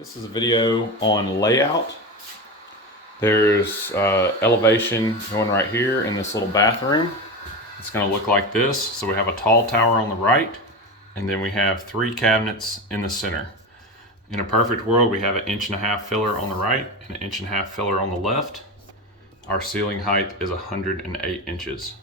This is a video on layout. There's elevation going right here in this little bathroom. It's going to look like this. So we have a tall tower on the right, and then we have 3 cabinets in the center. In a perfect world, we have an 1.5-inch filler on the right and an 1.5-inch filler on the left. Our ceiling height is 108 inches.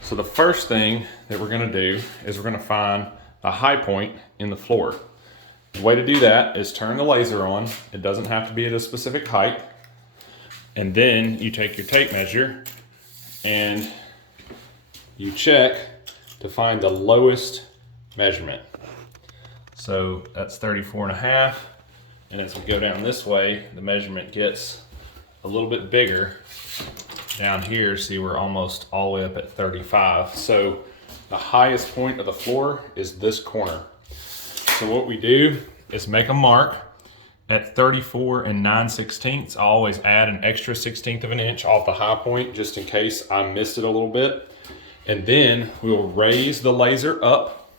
So the first thing that we're going to do is we're going to find a high point in the floor. The way to do that is turn the laser on. It doesn't have to be at a specific height. And then you take your tape measure and you check to find the lowest measurement. So that's 34.5. And as we go down this way, the measurement gets a little bit bigger. Down here, see, we're almost all the way up at 35. So the highest point of the floor is this corner. So what we do is make a mark at 34 9/16. I always add an extra 1/16 of an inch off the high point just in case I missed it a little bit. And then we will raise the laser up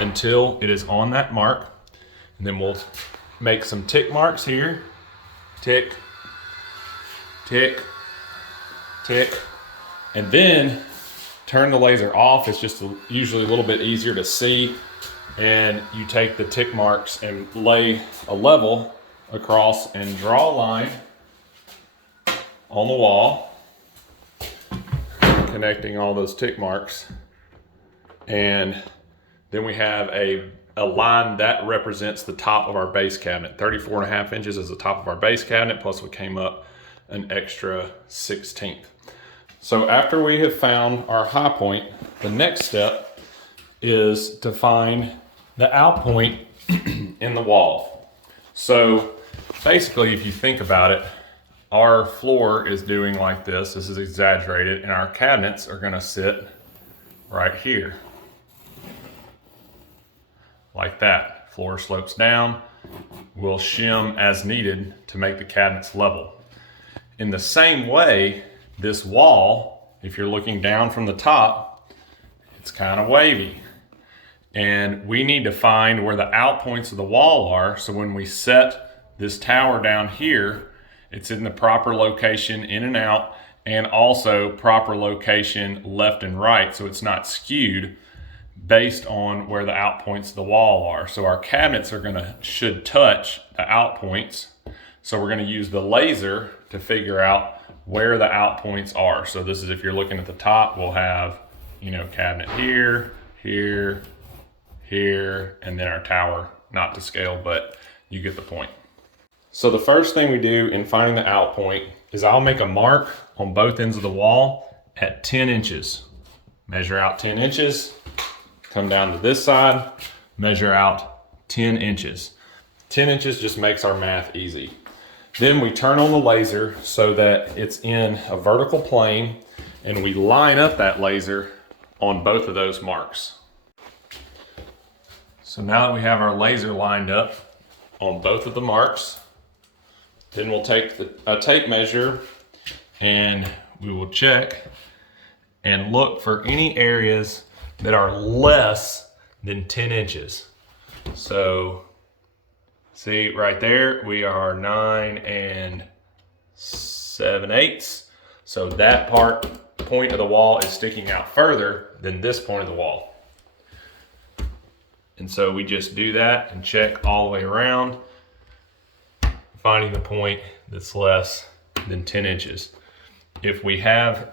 until it is on that mark. And then we'll make some tick marks here. Tick, tick, tick. And then turn the laser off. It's just usually a little bit easier to see. And you take the tick marks and lay a level across and draw a line on the wall, connecting all those tick marks. And then we have a line that represents the top of our base cabinet. 34.5 inches is the top of our base cabinet, plus we came up an extra 1/16. So after we have found our high point, the next step is to find the out point in the wall. So basically, if you think about it, our floor is doing like this. This is exaggerated, and our cabinets are gonna sit right here. Like that. Floor slopes down. We'll shim as needed to make the cabinets level. In the same way, this wall, if you're looking down from the top, it's kind of wavy. And we need to find where the out points of the wall are. So when we set this tower down here, it's in the proper location in and out, and also proper location left and right. So it's not skewed based on where the out points of the wall are. So our cabinets should touch the out points. So we're gonna use the laser to figure out where the out points are. So this is, if you're looking at the top, we'll have, cabinet here, here, here, and then our tower, not to scale, but you get the point. So the first thing we do in finding the out point is I'll make a mark on both ends of the wall at 10 inches. Measure out 10 inches, come down to this side, measure out 10 inches. 10 inches just makes our math easy. Then we turn on the laser so that it's in a vertical plane, and we line up that laser on both of those marks. So now that we have our laser lined up on both of the marks, then we'll take a tape measure and we will check and look for any areas that are less than 10 inches. So see right there, we are 9 7/8. So that point of the wall is sticking out further than this point of the wall. And so we just do that and check all the way around, finding the point that's less than 10 inches. If we have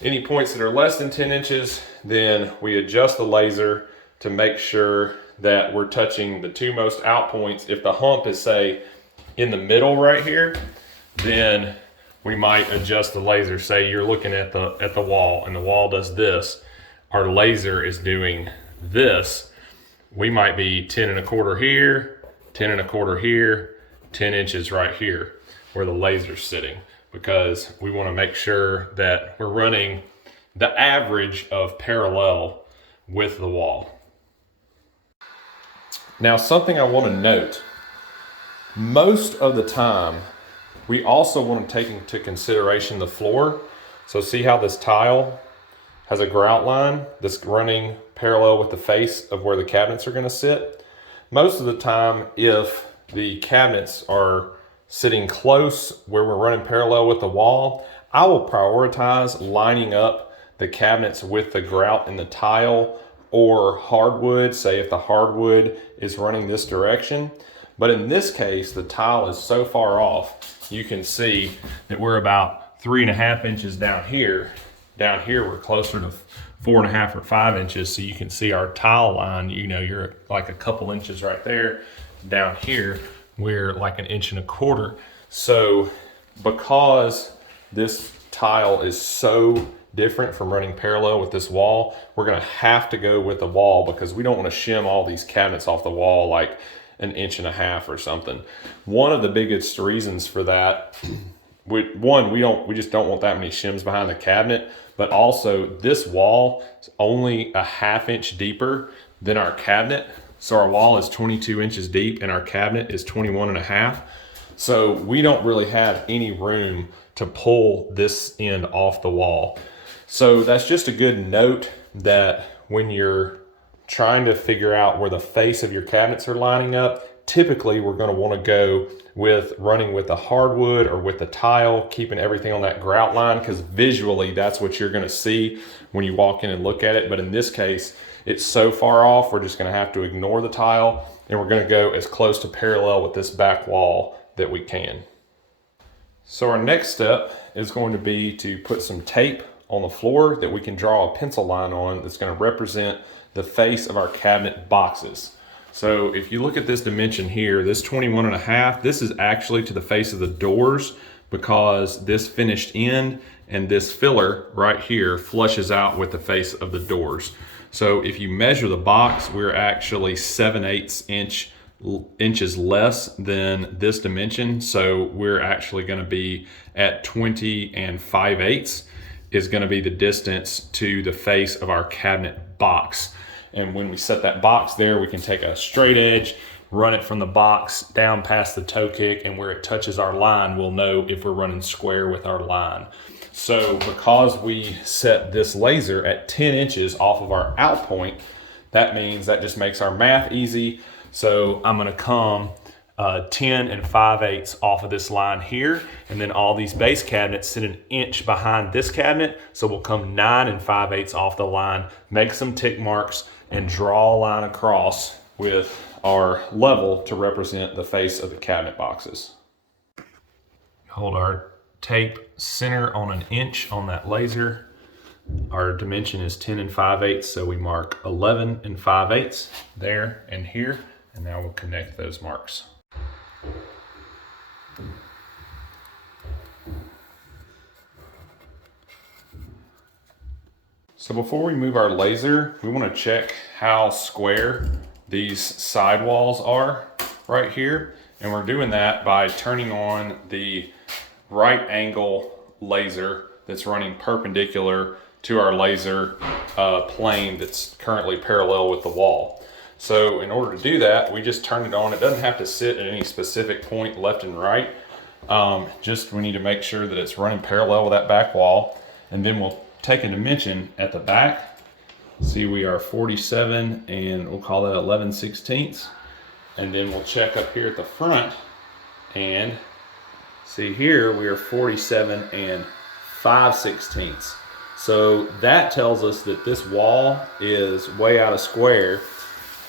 any points that are less than 10 inches, then we adjust the laser to make sure that we're touching the 2 most out points. If the hump is, say, in the middle right here, then we might adjust the laser. Say you're looking at the wall and the wall does this. Our laser is doing this. We might be 10 1/4 here, 10 1/4 here, 10 inches right here where the laser's sitting, because we want to make sure that we're running the average of parallel with the wall. Now, something I want to note, most of the time, we also want to take into consideration the floor. So see how this tile has a grout line that's running parallel with the face of where the cabinets are going to sit. most of the time, if the cabinets are sitting close where we're running parallel with the wall, I will prioritize lining up the cabinets with the grout and the tile or hardwood, say if the hardwood is running this direction. But in this case, the tile is so far off, you can see that we're about 3.5 inches down here. Down here, we're closer to 4.5 or 5 inches. So you can see our tile line, you know, you're like a couple inches right there. Down here, we're like 1.25 inches. So because this tile is so different from running parallel with this wall, we're gonna have to go with the wall because we don't want to shim all these cabinets off the wall like 1.5 inches or something. One of the biggest reasons for that, we just don't want that many shims behind the cabinet, but also this wall is only 1/2 inch deeper than our cabinet. So our wall is 22 inches deep and our cabinet is 21.5. So we don't really have any room to pull this end off the wall. So that's just a good note that when you're trying to figure out where the face of your cabinets are lining up, typically we're going to want to go with running with the hardwood or with the tile, keeping everything on that grout line, because visually that's what you're going to see when you walk in and look at it. But in this case, it's so far off, we're just going to have to ignore the tile and we're going to go as close to parallel with this back wall that we can. So our next step is going to be to put some tape on the floor that we can draw a pencil line on that's going to represent the face of our cabinet boxes. So if you look at this dimension here, this 21.5, this is actually to the face of the doors because this finished end and this filler right here flushes out with the face of the doors. So if you measure the box, we're actually 7/8 inches less than this dimension. So we're actually going to be at 20 5/8 is going to be the distance to the face of our cabinet box. And when we set that box there, we can take a straight edge, run it from the box down past the toe kick, and where it touches our line, we'll know if we're running square with our line. So because we set this laser at 10 inches off of our out point, that means that just makes our math easy. So I'm going to come 10 5/8 off of this line here, and then all these base cabinets sit 1 inch behind this cabinet, so we'll come 9 5/8 off the line, make some tick marks, and draw a line across with our level to represent the face of the cabinet boxes. Hold our tape center on 1 inch on that laser. Our dimension is 10 5/8, so we mark 11 5/8 there and here, and now we'll connect those marks. So before we move our laser, we want to check how square these sidewalls are right here. And we're doing that by turning on the right angle laser that's running perpendicular to our laser plane that's currently parallel with the wall. So in order to do that, we just turn it on. It doesn't have to sit at any specific point left and right. Just we need to make sure that it's running parallel with that back wall. And then we'll take a dimension at the back. See, we are 47 and we'll call that 11/16. And then we'll check up here at the front and see here we are 47 5/16. So that tells us that this wall is way out of square.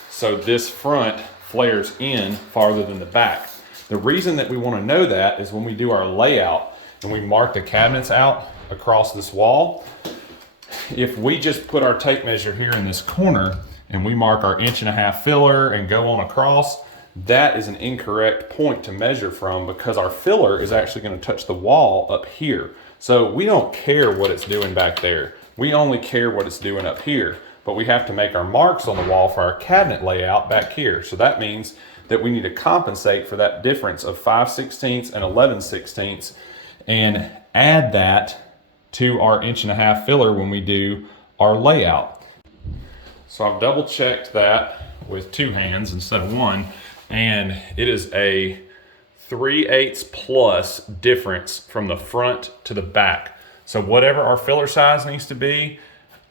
So this front flares in farther than the back. The reason that we want to know that is when we do our layout and we mark the cabinets out across this wall, if we just put our tape measure here in this corner and we mark our 1.5 inch filler and go on across, that is an incorrect point to measure from because our filler is actually going to touch the wall up here. So we don't care what it's doing back there. We only care what it's doing up here. But we have to make our marks on the wall for our cabinet layout back here. So that means that we need to compensate for that difference of 5/16 and 11/16 and add that to our 1.5 inch filler when we do our layout. So I've double checked that with 2 hands instead of 1, and it is a 3/8 plus difference from the front to the back. So whatever our filler size needs to be,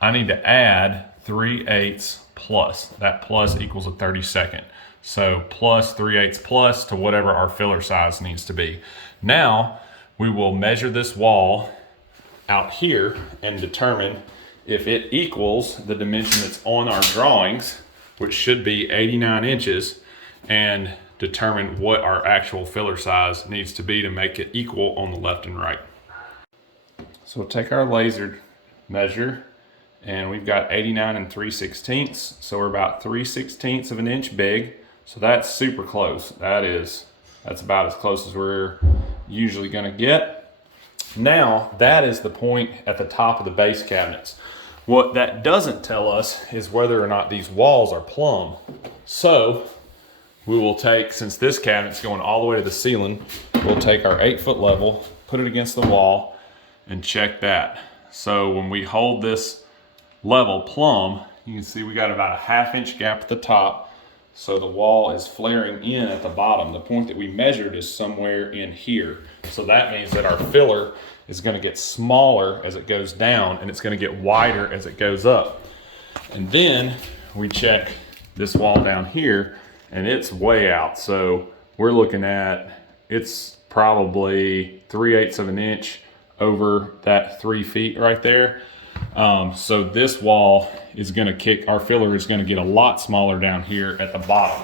I need to add 3/8 plus. That plus equals a 32nd. So plus 3/8 plus to whatever our filler size needs to be. Now we will measure this wall out here and determine if it equals the dimension that's on our drawings, which should be 89 inches, and determine what our actual filler size needs to be to make it equal on the left and right. So we'll take our laser measure, and we've got 89 3/16, so we're about 3/16 of an inch big. So that's super close. That's about as close as we're usually gonna get. Now, that is the point at the top of the base cabinets. What that doesn't tell us is whether or not these walls are plumb. So we will take, since this cabinet's going all the way to the ceiling, we'll take our 8-foot level, put it against the wall, and check that. So when we hold this level plumb, you can see we got about a 1/2 inch gap at the top. So the wall is flaring in at the bottom. The point that we measured is somewhere in here. So that means that our filler is gonna get smaller as it goes down, and it's gonna get wider as it goes up. And then we check this wall down here, and it's way out. So we're looking at, it's probably 3/8 of an inch over that 3 feet right there. So this wall is gonna our filler is gonna get a lot smaller down here at the bottom.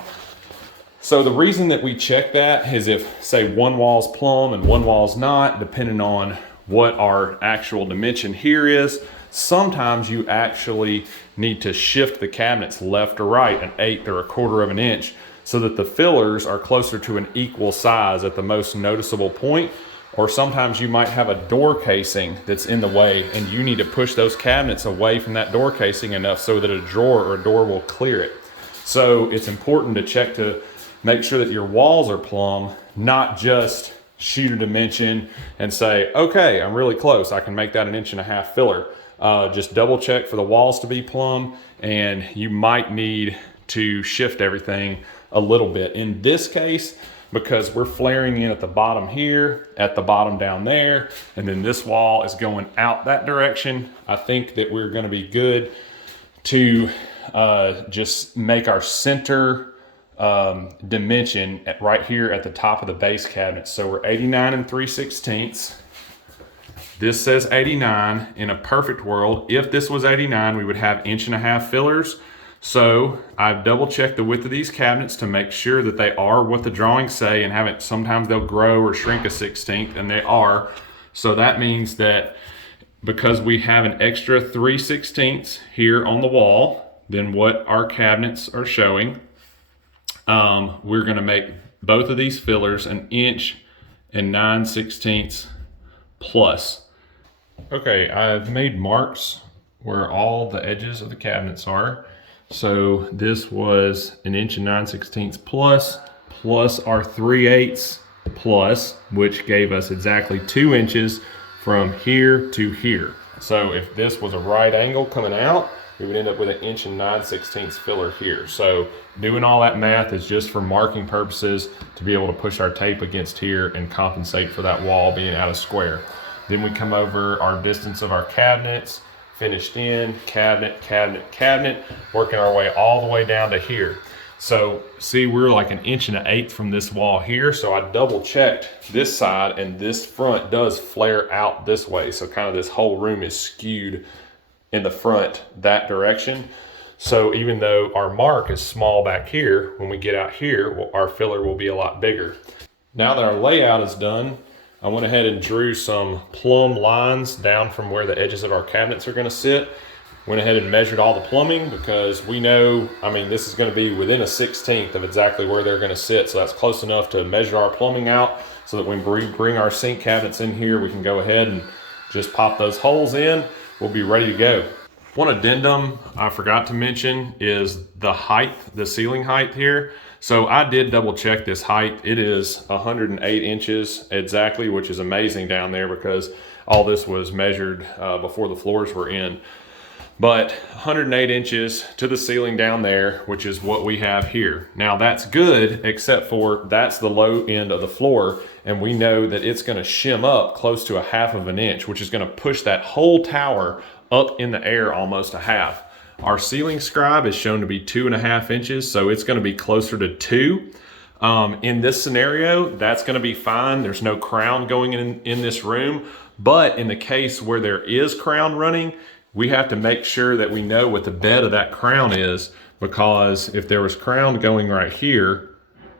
So the reason that we check that is if, say, one wall's plumb and one wall's not, depending on what our actual dimension here is, sometimes you actually need to shift the cabinets left or right 1/8 or 1/4 of an inch so that the fillers are closer to an equal size at the most noticeable point. Or sometimes you might have a door casing that's in the way, and you need to push those cabinets away from that door casing enough so that a drawer or a door will clear it. So it's important to check to make sure that your walls are plumb, not just shoot a dimension and say, okay, I'm really close, I can make that 1.5 inch filler. Just double check for the walls to be plumb, and you might need to shift everything a little bit. In this case, because we're flaring in at the bottom here, at the bottom down there, and then this wall is going out that direction, I think that we're gonna be good to just make our center dimension right here at the top of the base cabinet. So we're 89 3/16. This says 89. In a perfect world, if this was 89, we would have 1.5 inch fillers. So I've double checked the width of these cabinets to make sure that they are what the drawings say, and haven't, sometimes they'll grow or shrink a 1/16, and they are. So that means that because we have an extra 3/16 here on the wall than what our cabinets are showing, we're gonna make both of these fillers 1 9/16 inches plus. Okay, I've made marks where all the edges of the cabinets are. So this was 1 9/16 inches plus our 3/8 plus, which gave us exactly 2 inches from here to here. So if this was a right angle coming out, we would end up with 1 9/16 inches filler here. So doing all that math is just for marking purposes, to be able to push our tape against here and compensate for that wall being out of square. Then we come over our distance of our cabinets, finished in, cabinet, cabinet, cabinet, working our way all the way down to here. So see, we're like 1 1/8 inches from this wall here. So I double checked this side, and this front does flare out this way. So kind of this whole room is skewed in the front that direction. So even though our mark is small back here, when we get out here, our filler will be a lot bigger. Now that our layout is done, I went ahead and drew some plumb lines down from where the edges of our cabinets are gonna sit. Went ahead and measured all the plumbing, because we know, I mean, this is gonna be within a 1/16 of exactly where they're gonna sit. So that's close enough to measure our plumbing out, so that when we bring our sink cabinets in here, we can go ahead and just pop those holes in. We'll be ready to go. One addendum I forgot to mention is the height, the ceiling height here. So I did double check this height. It is 108 inches exactly, which is amazing down there, because all this was measured before the floors were in. But 108 inches to the ceiling down there, which is what we have here. Now that's good, except for that's the low end of the floor, and we know that it's gonna shim up close to 1/2 of an inch, which is gonna push that whole tower up in the air almost a half. Our ceiling scribe is shown to be 2.5 inches, so it's going to be closer to 2. In this scenario, that's going to be fine. There's no crown going in this room. But in the case where there is crown running, we have to make sure that we know what the bed of that crown is, because if there was crown going right here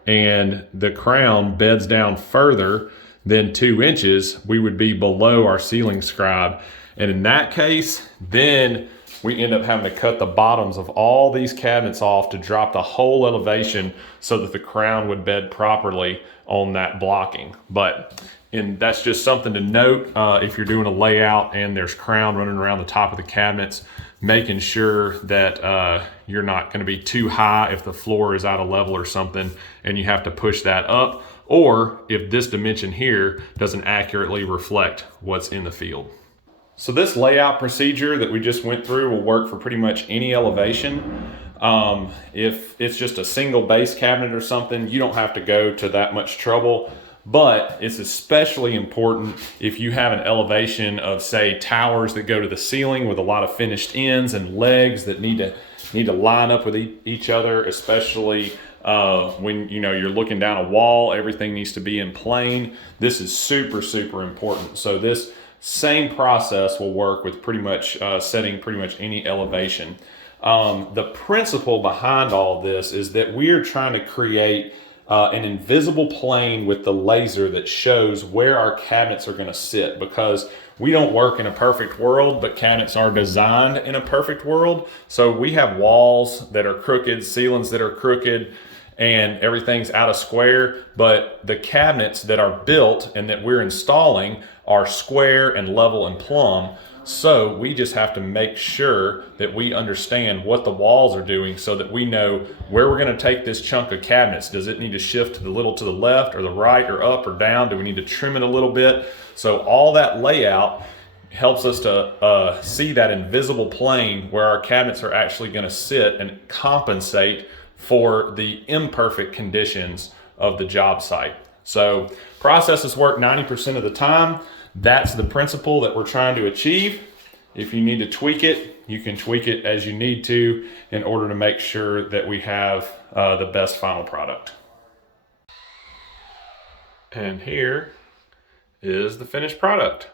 and the crown beds down further than 2 inches, we would be below our ceiling scribe. And in that case, then we end up having to cut the bottoms of all these cabinets off to drop the whole elevation so that the crown would bed properly on that blocking. And that's just something to note if you're doing a layout and there's crown running around the top of the cabinets, making sure that you're not going to be too high if the floor is out of level or something and you have to push that up, or if this dimension here doesn't accurately reflect what's in the field. So this layout procedure that we just went through will work for pretty much any elevation. If it's just a single base cabinet or something, you don't have to go to that much trouble. But it's especially important if you have an elevation of, say, towers that go to the ceiling with a lot of finished ends and legs that need to line up with each other, especially when you're looking down a wall. Everything needs to be in plane. This is super, super important. So this same process will work with pretty much setting pretty much any elevation. The principle behind all this is that we are trying to create an invisible plane with the laser that shows where our cabinets are going to sit, because we don't work in a perfect world, but cabinets are designed in a perfect world. So we have walls that are crooked, ceilings that are crooked, and everything's out of square, but the cabinets that are built and that we're installing are square and level and plumb. So we just have to make sure that we understand what the walls are doing so that we know where we're going to take this chunk of cabinets. Does it need to shift a little to the left or the right or up or down? Do we need to trim it a little bit? So all that layout helps us to see that invisible plane where our cabinets are actually going to sit and compensate for the imperfect conditions of the job site. So processes work 90% of the time. That's the principle that we're trying to achieve. If you need to tweak it, you can tweak it as you need to in order to make sure that we have the best final product. And here is the finished product.